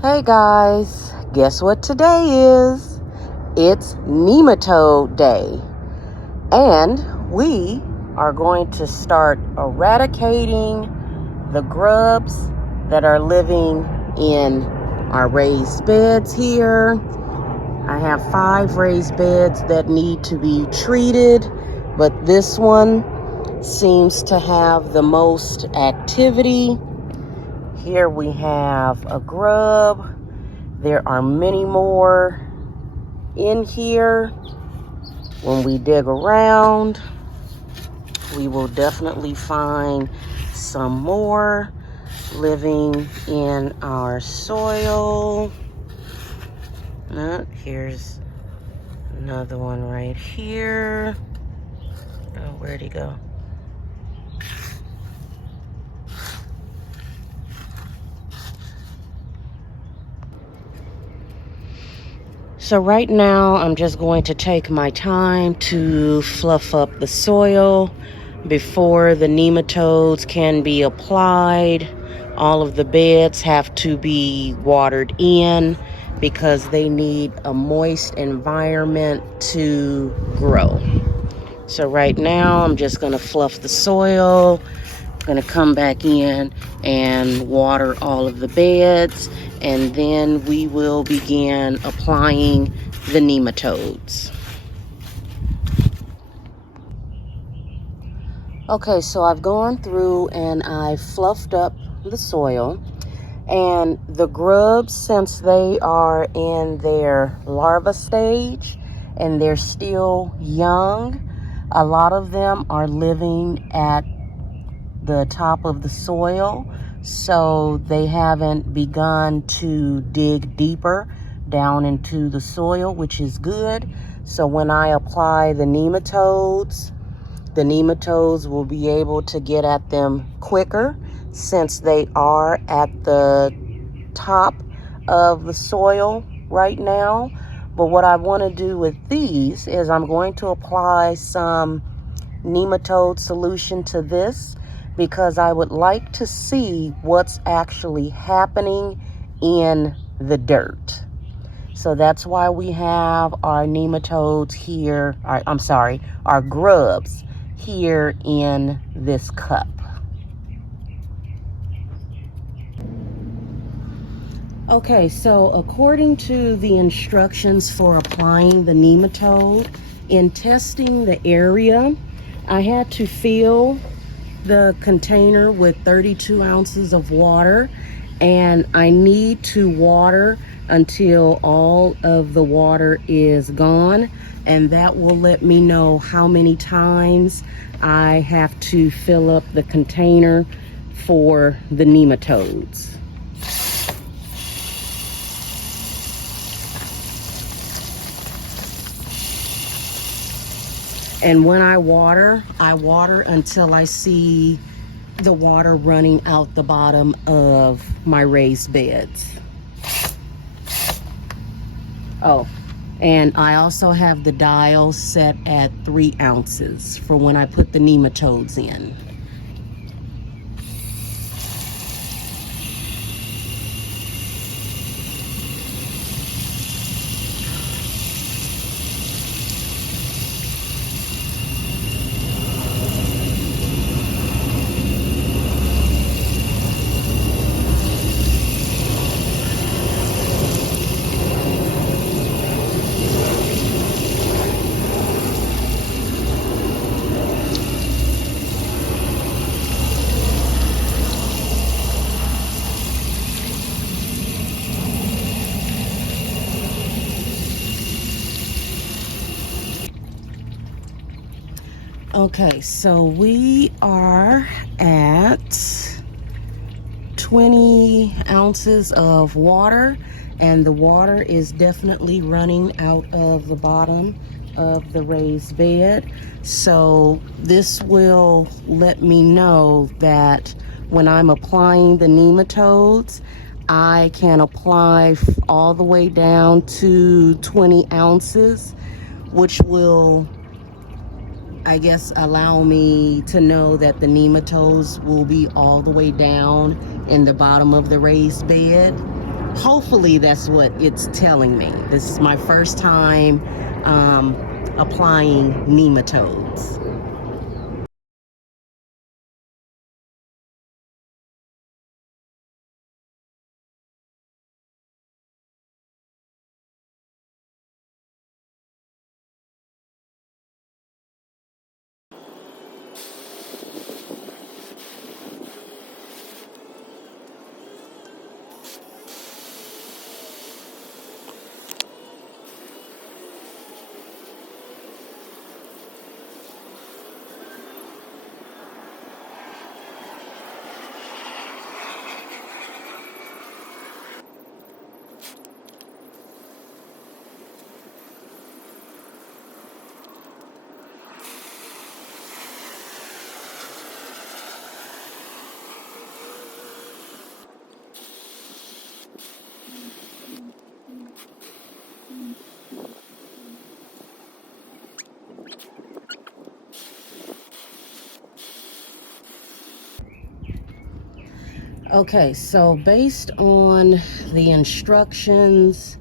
Hey guys, guess what today is? It's nematode day. And we are going to start eradicating the grubs that are living in our raised beds here. I have 5 raised beds that need to be treated, but this one seems to have the most activity. Here we have a grub. There are many more in here. When we dig around, we will definitely find some more living in our soil. Here's another one right here. Oh, where'd he go? So right now, I'm just going to take my time to fluff up the soil before the nematodes can be applied. All of the beds have to be watered in because they need a moist environment to grow. So right now, I'm just going to fluff the soil. I'm going to come back in and water all of the beds, and then we will begin applying the nematodes. Okay, so I've gone through and I fluffed up the soil, and the grubs, since they are in their larva stage and they're still young, a lot of them are living at the top of the soil, so they haven't begun to dig deeper down into the soil, which is good. So when I apply the nematodes will be able to get at them quicker since they are at the top of the soil right now. But what I want to do with these is I'm going to apply some nematode solution to this, because I would like to see what's actually happening in the dirt. So that's why we have our nematodes here, our grubs here in this cup. Okay, so according to the instructions for applying the nematode, in testing the area, I had to fill the container with 32 ounces of water, and I need to water until all of the water is gone, and that will let me know how many times I have to fill up the container for the nematodes. And when I water until I see the water running out the bottom of my raised beds. Oh, and I also have the dial set at 3 ounces for when I put the nematodes in. Okay, so we are at 20 ounces of water, and the water is definitely running out of the bottom of the raised bed. So this will let me know that when I'm applying the nematodes, I can apply all the way down to 20 ounces, which will, I guess, allow me to know that the nematodes will be all the way down in the bottom of the raised bed. Hopefully that's what it's telling me. This is my first time applying nematodes. Okay, so based on the instructions,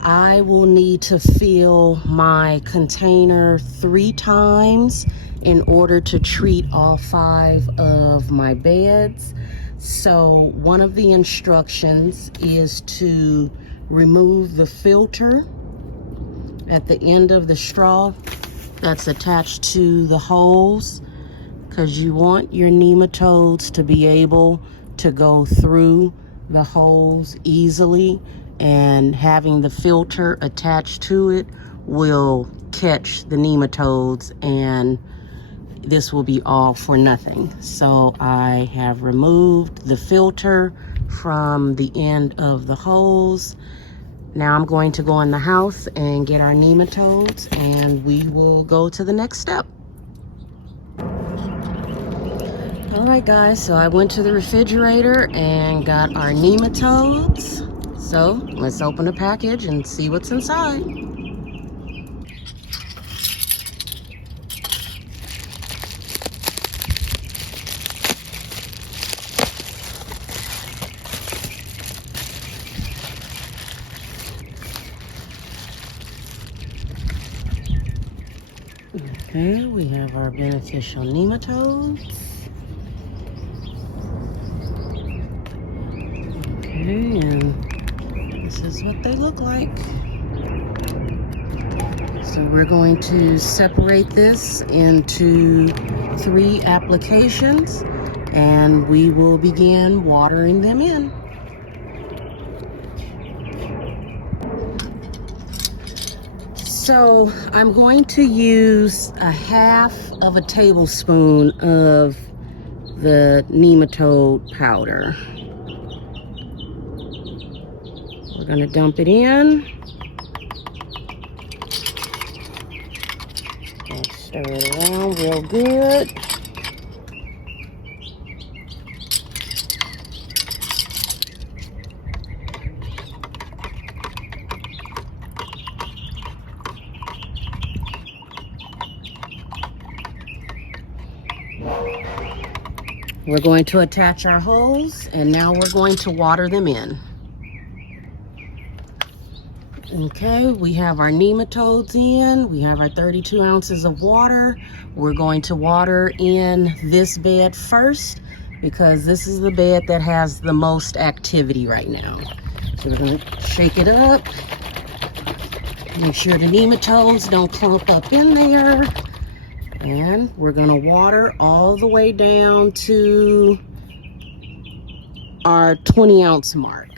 I will need to fill my container 3 times in order to treat all 5 of my beds. So one of the instructions is to remove the filter at the end of the straw that's attached to the holes, because you want your nematodes to be able to go through the holes easily, and having the filter attached to it will catch the nematodes, and this will be all for nothing. So I have removed the filter from the end of the holes. Now I'm going to go in the house and get our nematodes, and we will go to the next step. All right, guys, so I went to the refrigerator and got our nematodes. So let's open the package and see what's inside. Okay, we have our beneficial nematodes. Okay, and this is what they look like. So we're going to separate this into 3 applications, and we will begin watering them in. So I'm going to use a 1/2 tablespoon of the nematode powder. We're going to dump it in and stir it around real good. We're going to attach our holes, and now we're going to water them in. Okay, we have our nematodes in. We have our 32 ounces of water. We're going to water in this bed first, because this is the bed that has the most activity right now. So we're going to shake it up. Make sure the nematodes don't clump up in there. And we're going to water all the way down to our 20-ounce mark.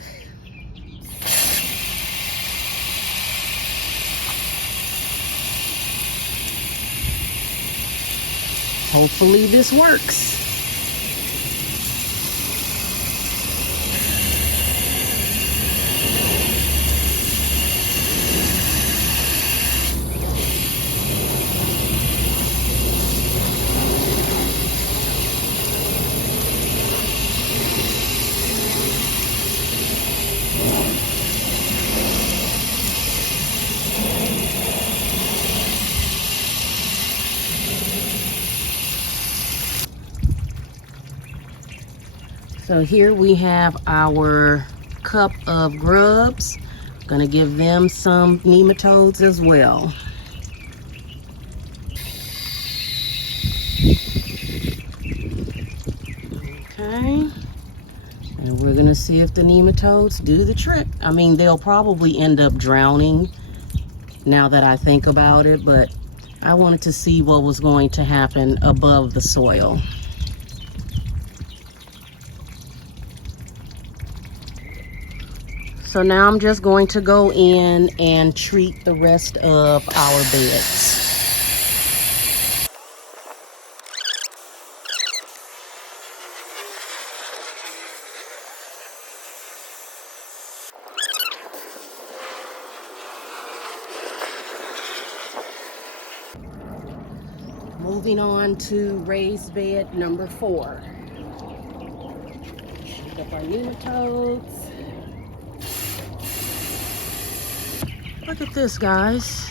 Hopefully this works. So here we have our cup of grubs. Gonna give them some nematodes as well. Okay. And we're gonna see if the nematodes do the trick. I mean, they'll probably end up drowning now that I think about it, but I wanted to see what was going to happen above the soil. So now I'm just going to go in and treat the rest of our beds. Moving on to raised bed number 4. Pick up our nematodes. Look at this, guys.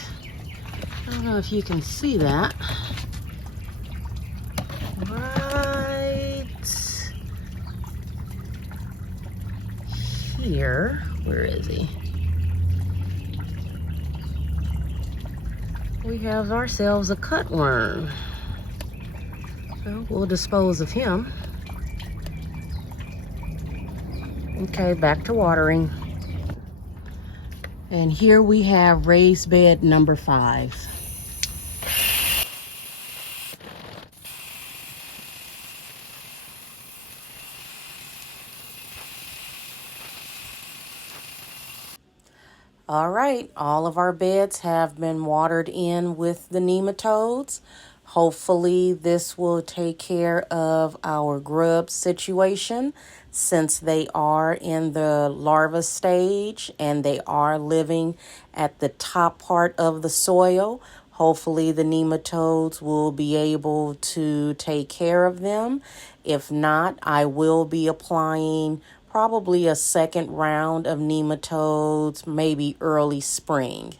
I don't know if you can see that. Right here. Where is he? We have ourselves a cutworm. So we'll dispose of him. Okay, back to watering. And here we have raised bed number 5. All right, all of our beds have been watered in with the nematodes. Hopefully this will take care of our grub situation, since they are in the larva stage and they are living at the top part of the soil. Hopefully the nematodes will be able to take care of them. If not, I will be applying probably a second round of nematodes, maybe early spring.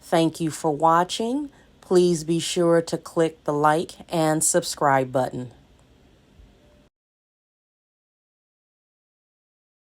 Thank you for watching. Please be sure to click the like and subscribe button.